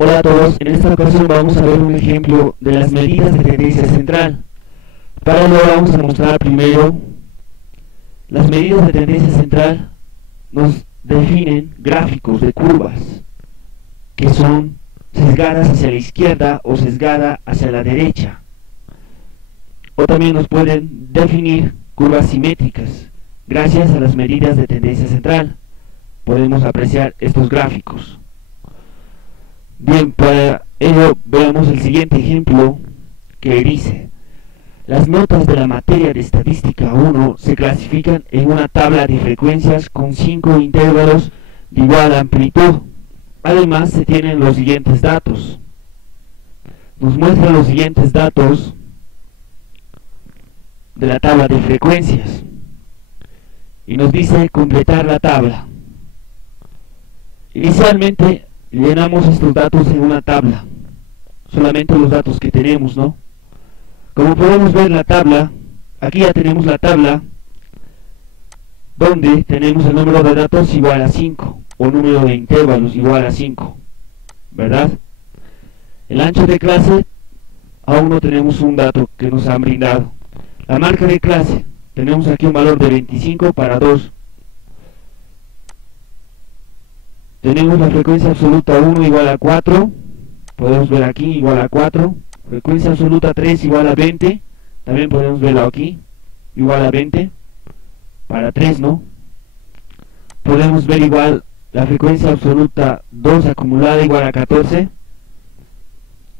Hola a todos, en esta ocasión vamos a ver un ejemplo de las medidas de tendencia central. Para ello vamos a mostrar primero las medidas de tendencia central. Nos definen gráficos de curvas que son sesgadas hacia la izquierda o sesgada hacia la derecha, o también nos pueden definir curvas simétricas. Gracias a las medidas de tendencia central podemos apreciar estos gráficos. Bien, para ello veamos el siguiente ejemplo que dice: las notas de la materia de estadística 1 se clasifican en una tabla de frecuencias con 5 intervalos de igual amplitud. Además se tienen los siguientes datos. Nos muestra los siguientes datos de la tabla de frecuencias y nos dice completar la tabla. Inicialmente llenamos estos datos en una tabla, solamente los datos que tenemos, ¿no? Como podemos ver la tabla, aquí ya tenemos la tabla donde tenemos el número de datos igual a 5 o número de intervalos igual a 5, ¿verdad? El ancho de clase, aún no tenemos un dato que nos han brindado. La marca de clase, tenemos aquí un valor de 25 para 2. Tenemos la frecuencia absoluta 1 igual a 4, podemos ver aquí igual a 4, frecuencia absoluta 3 igual a 20, también podemos verlo aquí, igual a 20, para 3, ¿no? Podemos ver igual la frecuencia absoluta 2 acumulada igual a 14,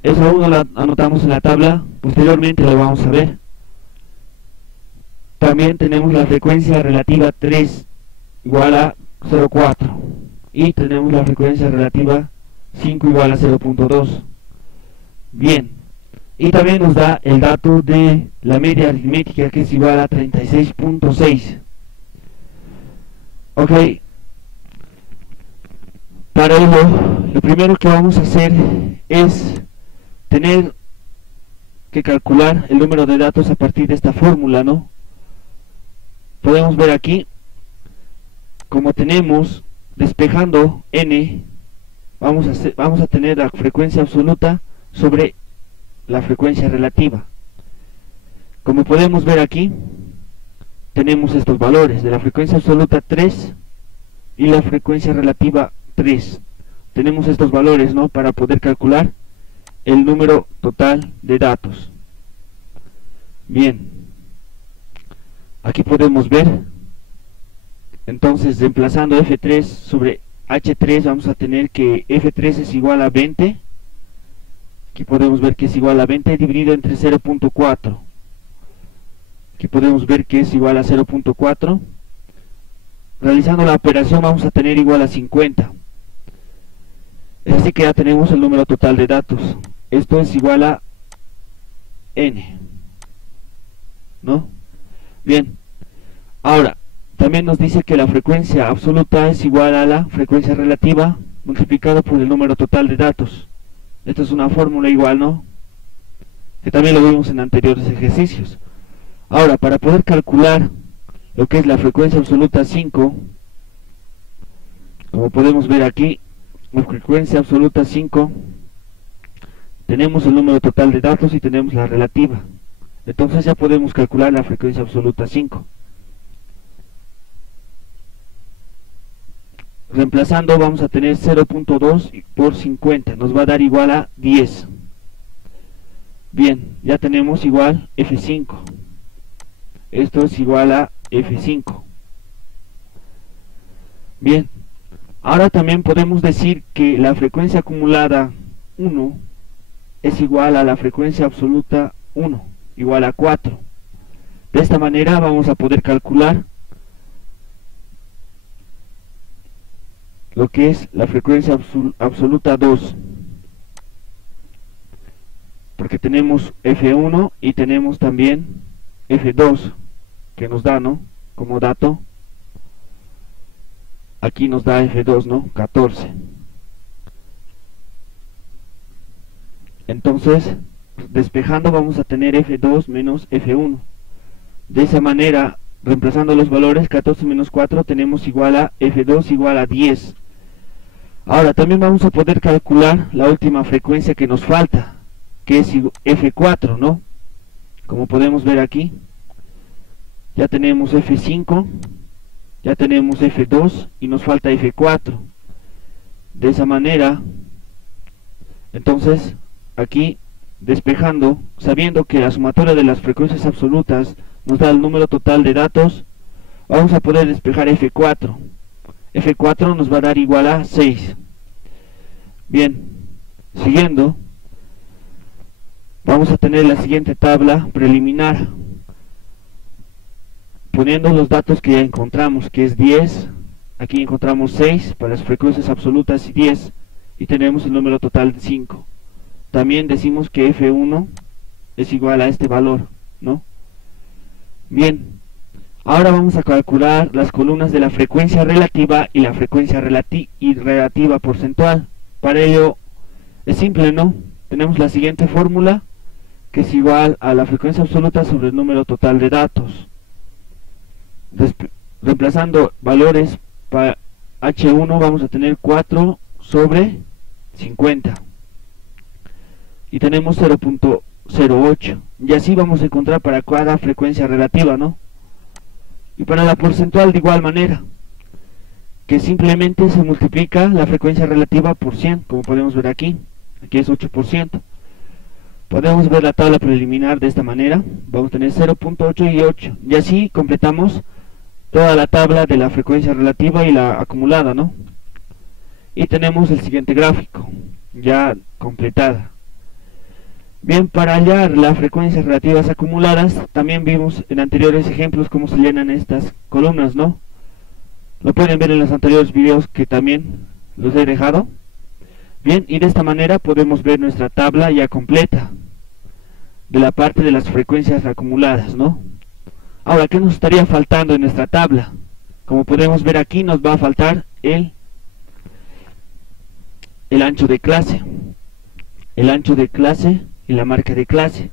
eso aún no lo anotamos en la tabla, posteriormente lo vamos a ver. También tenemos la frecuencia relativa 3 igual a 0,4. Y tenemos la frecuencia relativa 5 igual a 0.2. Bien, y también nos da el dato de la media aritmética, que es igual a 36.6. ok, para ello lo primero que vamos a hacer es tener que calcular el número de datos a partir de esta fórmula, ¿no? Podemos ver aquí, como tenemos despejando n, vamos a tener la frecuencia absoluta sobre la frecuencia relativa. Como podemos ver aquí, tenemos estos valores de la frecuencia absoluta 3 y la frecuencia relativa 3. Tenemos estos valores, ¿no?, para poder calcular el número total de datos. Bien, aquí podemos ver. Entonces, reemplazando F3 sobre H3, vamos a tener que F3 es igual a 20. Aquí podemos ver que es igual a 20 dividido entre 0.4. Aquí podemos ver que es igual a 0.4. Realizando la operación vamos a tener igual a 50. Así que ya tenemos el número total de datos. Esto es igual a n, ¿no? Bien, ahora también nos dice que la frecuencia absoluta es igual a la frecuencia relativa multiplicado por el número total de datos. Esto es una fórmula igual, ¿no?, que también lo vimos en anteriores ejercicios. Ahora, para poder calcular lo que es la frecuencia absoluta 5, como podemos ver aquí, la frecuencia absoluta 5, tenemos el número total de datos y tenemos la relativa. Entonces ya podemos calcular la frecuencia absoluta 5. Reemplazando vamos a tener 0.2 por 50, nos va a dar igual a 10. Bien, ya tenemos igual F5. Esto es igual a F5. Bien, ahora también podemos decir que la frecuencia acumulada 1 es igual a la frecuencia absoluta 1, igual a 4. De esta manera vamos a poder calcular lo que es la frecuencia absoluta 2, porque tenemos F1 y tenemos también F2 que nos da, ¿no?, como dato. Aquí nos da F2, ¿no?, 14. Entonces, despejando vamos a tener F2 menos F1. De esa manera, reemplazando los valores, 14 menos 4 tenemos igual a F2 igual a 10. Ahora también vamos a poder calcular la última frecuencia que nos falta, que es F4, ¿no? Como podemos ver aquí, ya tenemos F5, ya tenemos F2 y nos falta F4. De esa manera, entonces, aquí despejando, sabiendo que la sumatoria de las frecuencias absolutas nos da el número total de datos, vamos a poder despejar F4. F4 nos va a dar igual a 6. Bien, siguiendo, vamos a tener la siguiente tabla preliminar, poniendo los datos que ya encontramos, que es 10, aquí encontramos 6 para las frecuencias absolutas y 10, y tenemos el número total de 5. También decimos que F1 es igual a este valor, ¿no? Bien, ahora vamos a calcular las columnas de la frecuencia relativa y la frecuencia relativa porcentual. Para ello es simple, ¿no? Tenemos la siguiente fórmula, que es igual a la frecuencia absoluta sobre el número total de datos. Reemplazando valores para H1 vamos a tener 4 sobre 50. Y tenemos 0.08. Y así vamos a encontrar para cada frecuencia relativa, ¿no? Y para la porcentual de igual manera, que simplemente se multiplica la frecuencia relativa por 100, como podemos ver aquí. Aquí es 8%. Podemos ver la tabla preliminar de esta manera. Vamos a tener 0.8 y 8. Y así completamos toda la tabla de la frecuencia relativa y la acumulada, ¿no? Y tenemos el siguiente gráfico, ya completada. Bien, para hallar las frecuencias relativas acumuladas, también vimos en anteriores ejemplos cómo se llenan estas columnas, ¿no? Lo pueden ver en los anteriores videos que también los he dejado. Bien, y de esta manera podemos ver nuestra tabla ya completa de la parte de las frecuencias acumuladas, ¿no? Ahora, ¿qué nos estaría faltando en nuestra tabla? Como podemos ver aquí, nos va a faltar el ancho de clase. El ancho de clase y la marca de clase.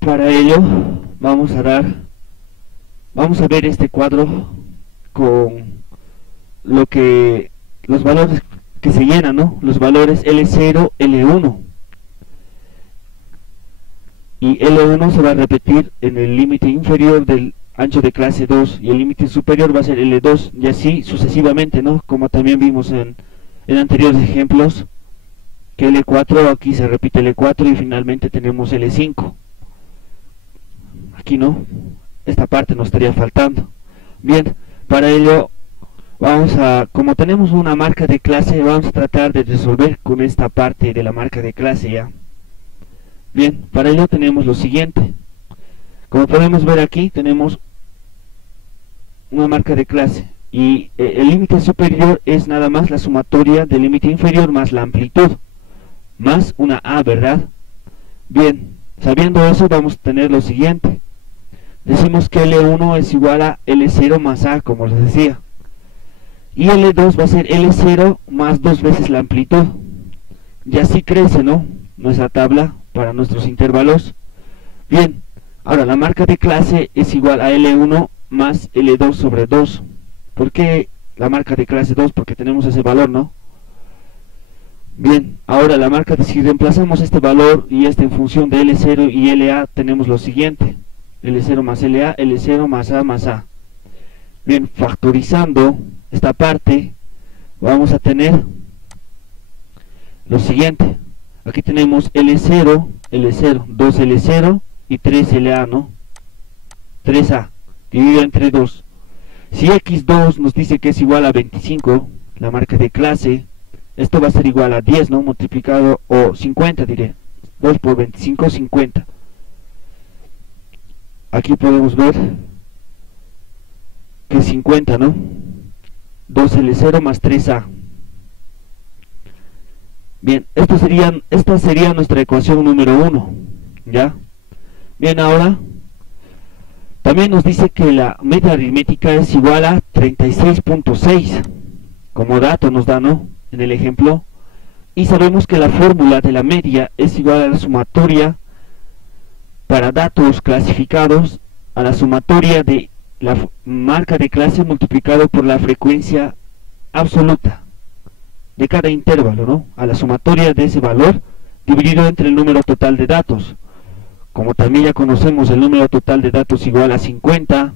Para ello vamos a ver este cuadro con los valores que se llenan, ¿no? Los valores L0, L1. Y L1 se va a repetir en el límite inferior del ancho de clase 2 y el límite superior va a ser L2 y así sucesivamente, ¿no? Como también vimos en anteriores ejemplos, que L4, aquí se repite L4 y finalmente tenemos L5. Aquí no, esta parte nos estaría faltando. Bien, para ello como tenemos una marca de clase, vamos a tratar de resolver con esta parte de la marca de clase ya. Bien, para ello tenemos lo siguiente. Como podemos ver aquí, tenemos una marca de clase y el límite superior es nada más la sumatoria del límite inferior más la amplitud, más una A, ¿verdad? Bien, sabiendo eso vamos a tener lo siguiente. Decimos que L1 es igual a L0 más A, como les decía. Y L2 va a ser L0 más 2 veces la amplitud. Y así crece, ¿no? Nuestra tabla para nuestros intervalos. Bien, ahora la marca de clase es igual a L1 más L2 sobre 2. ¿Por qué la marca de clase 2? Porque tenemos ese valor, ¿no? Bien, ahora la marca si reemplazamos este valor y este en función de L0 y LA, tenemos lo siguiente. L0 más LA, L0 más A más A. Bien, factorizando esta parte, vamos a tener lo siguiente. Aquí tenemos L0, L0, 2L0 y 3LA, ¿no? 3A, dividido entre 2. Si X2 nos dice que es igual a 25, la marca de clase, esto va a ser igual a 10, ¿no? Multiplicado, o 50 diré. 2 por 25, 50. Aquí podemos ver que es 50, ¿no? 2L0 más 3A. Bien, esta sería nuestra ecuación número 1, ¿ya? Bien, ahora también nos dice que la media aritmética es igual a 36.6, como dato nos da, ¿no? En el ejemplo, y sabemos que la fórmula de la media es igual a la sumatoria para datos clasificados a la sumatoria de la marca de clase multiplicado por la frecuencia absoluta de cada intervalo, ¿no? A la sumatoria de ese valor dividido entre el número total de datos. Como también ya conocemos, el número total de datos igual a 50.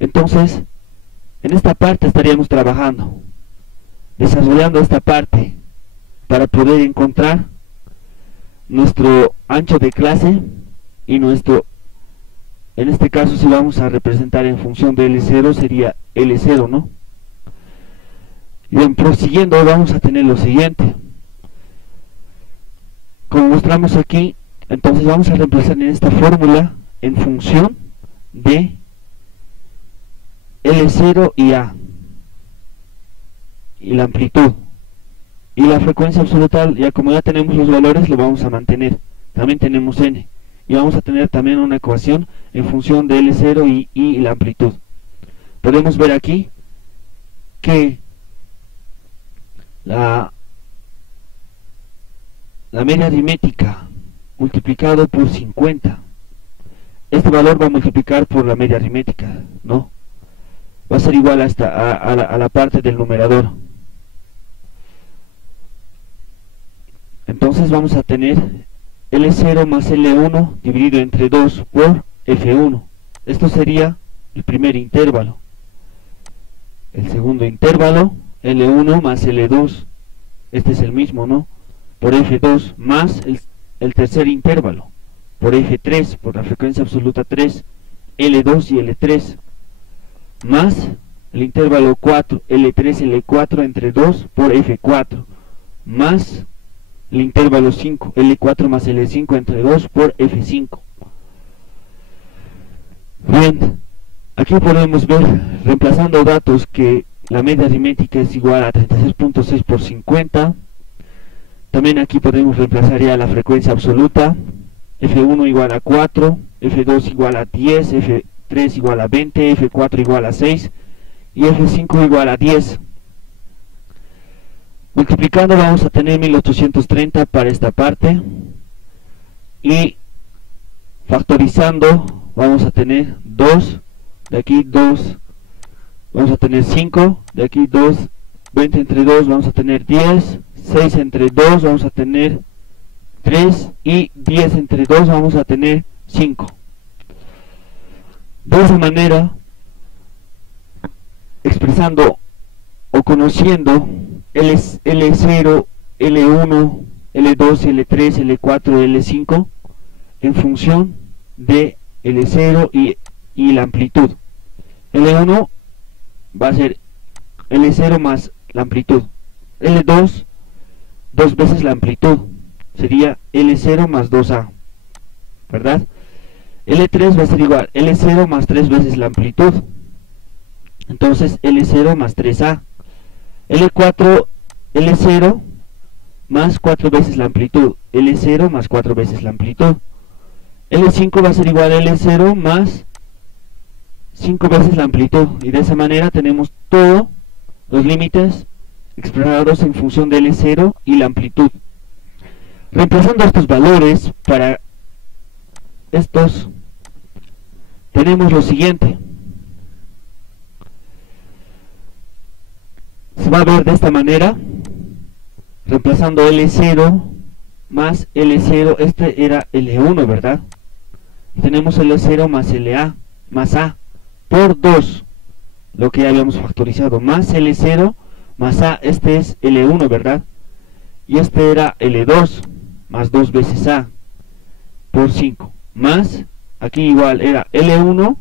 Entonces, en esta parte estaríamos trabajando, desarrollando esta parte para poder encontrar nuestro ancho de clase y nuestro, en este caso si vamos a representar en función de L0 sería L0, ¿no? Y en prosiguiendo vamos a tener lo siguiente. Como mostramos aquí, entonces vamos a reemplazar en esta fórmula en función de L0 y A y la amplitud y la frecuencia absoluta. Ya como ya tenemos los valores, lo vamos a mantener. También tenemos N y vamos a tener también una ecuación en función de L0 y la amplitud. Podemos ver aquí que la media aritmética multiplicado por 50, este valor va a multiplicar por la media aritmética, ¿no? Va a ser igual a la parte del numerador. Entonces vamos a tener L0 más L1 dividido entre 2 por F1. Esto sería el primer intervalo. El segundo intervalo, L1 más L2, este es el mismo, ¿no? Por F2 más el tercer intervalo, por F3, por la frecuencia absoluta 3, L2 y L3, más el intervalo 4, L3, L4 entre 2 por F4, más el intervalo 5, L4 más L5 entre 2 por F5. Bien, aquí podemos ver, reemplazando datos, que la media aritmética es igual a 36.6 por 50. También aquí podemos reemplazar ya la frecuencia absoluta, F1 igual a 4, F2 igual a 10, F3 igual a 20, F4 igual a 6 y F5 igual a 10. Multiplicando vamos a tener 1830 para esta parte y factorizando vamos a tener 2, de aquí 2, vamos a tener 5, de aquí 2, 20 entre 2 vamos a tener 10, 6 entre 2 vamos a tener 3 y 10 entre 2 vamos a tener 5. De esa manera, expresando o conociendo L0, L1, L2, L3, L4, L5 en función de L0 y la amplitud. L1 va a ser L0 más la amplitud. L2, dos veces la amplitud, sería L0 más 2A, ¿verdad? L3 va a ser igual L0 más 3 veces la amplitud, entonces L0 más 3A. L4, L0 más 4 veces la amplitud, L0 más 4 veces la amplitud. L5 va a ser igual a L0 más 5 veces la amplitud, y de esa manera tenemos todos los límites expresados en función de L0 y la amplitud. Reemplazando estos valores para estos, tenemos lo siguiente. Se va a ver de esta manera, reemplazando L0 más L0, este era L1, ¿verdad? Y tenemos L0 más LA, más A, por 2, lo que ya habíamos factorizado, más L0 más A, este es L1, ¿verdad? Y este era L2, más 2 veces A, por 5, más, aquí igual era L1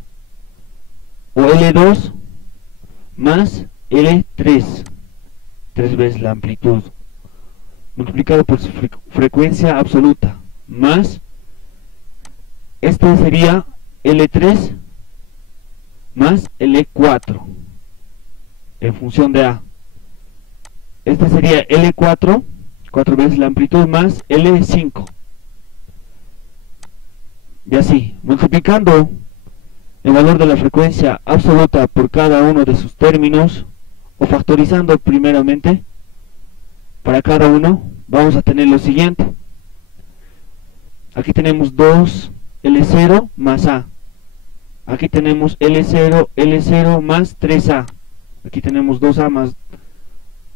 o L2 más L3, 3 veces la amplitud, multiplicado por su frecuencia absoluta, más, este sería L3 más L4, en función de A. Este sería L4, 4 veces la amplitud, más L5. Y así, multiplicando el valor de la frecuencia absoluta por cada uno de sus términos, o factorizando primeramente para cada uno, vamos a tener lo siguiente. Aquí tenemos 2 L0 más A, Aquí tenemos L0 más 3A. Aquí tenemos 2A más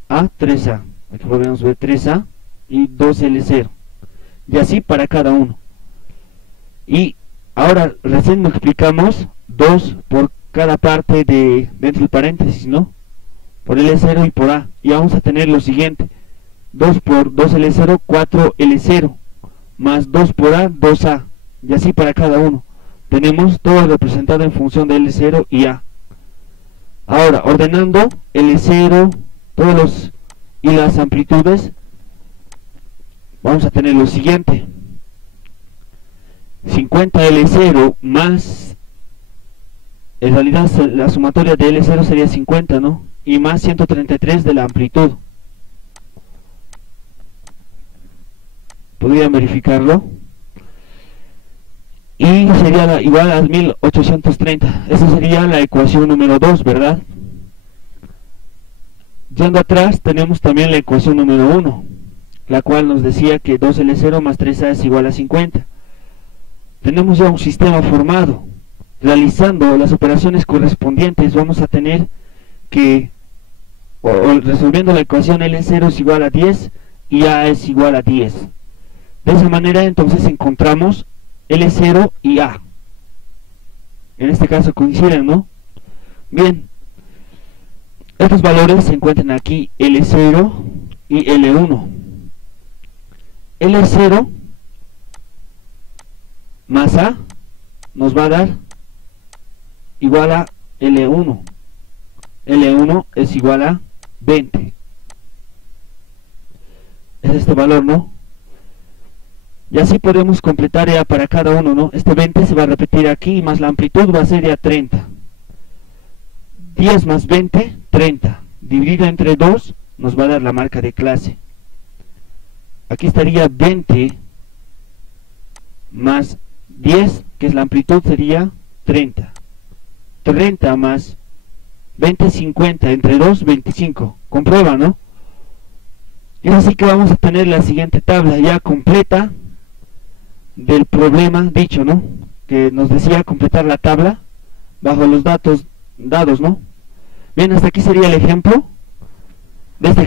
A, 3A. Aquí podemos ver 3A y 2L0. Y así para cada uno. Y ahora recién multiplicamos 2 por cada parte de dentro del paréntesis, ¿no? Por L0 y por A. Y vamos a tener lo siguiente. 2 por 2L0, 4L0. Más 2 por A, 2A. Y así para cada uno. Tenemos todo representado en función de L0 y A. Ahora, ordenando L0, y las amplitudes, vamos a tener lo siguiente. 50L0 más, en realidad la sumatoria de L0 sería 50, ¿no? Y más 133 de la amplitud. Podrían verificarlo. Y sería igual a 1830. Esa sería la ecuación número 2, ¿verdad? Yendo atrás tenemos también la ecuación número 1, la cual nos decía que 2L0 más 3A es igual a 50. Tenemos ya un sistema formado. Realizando las operaciones correspondientes vamos a tener que, resolviendo la ecuación L0 es igual a 10 y A es igual a 10. De esa manera entonces encontramos L0 y A. En este caso coinciden, ¿no? Bien. Estos valores se encuentran aquí, L0 y L1. L0 más A nos va a dar igual a L1. L1 es igual a 20. Es este valor, ¿no? Y así podemos completar ya para cada uno, ¿no? Este 20 se va a repetir aquí, más la amplitud va a ser ya 30. 10 más 20, 30. Dividido entre 2, nos va a dar la marca de clase. Aquí estaría 20 más 10, que es la amplitud, sería 30. 30 más 20, 50. Entre 2, 25. Comprueba, ¿no? Y es así que vamos a tener la siguiente tabla ya completa del problema dicho, ¿no? Que nos decía completar la tabla bajo los datos dados, ¿no? Bien, hasta aquí sería el ejemplo de este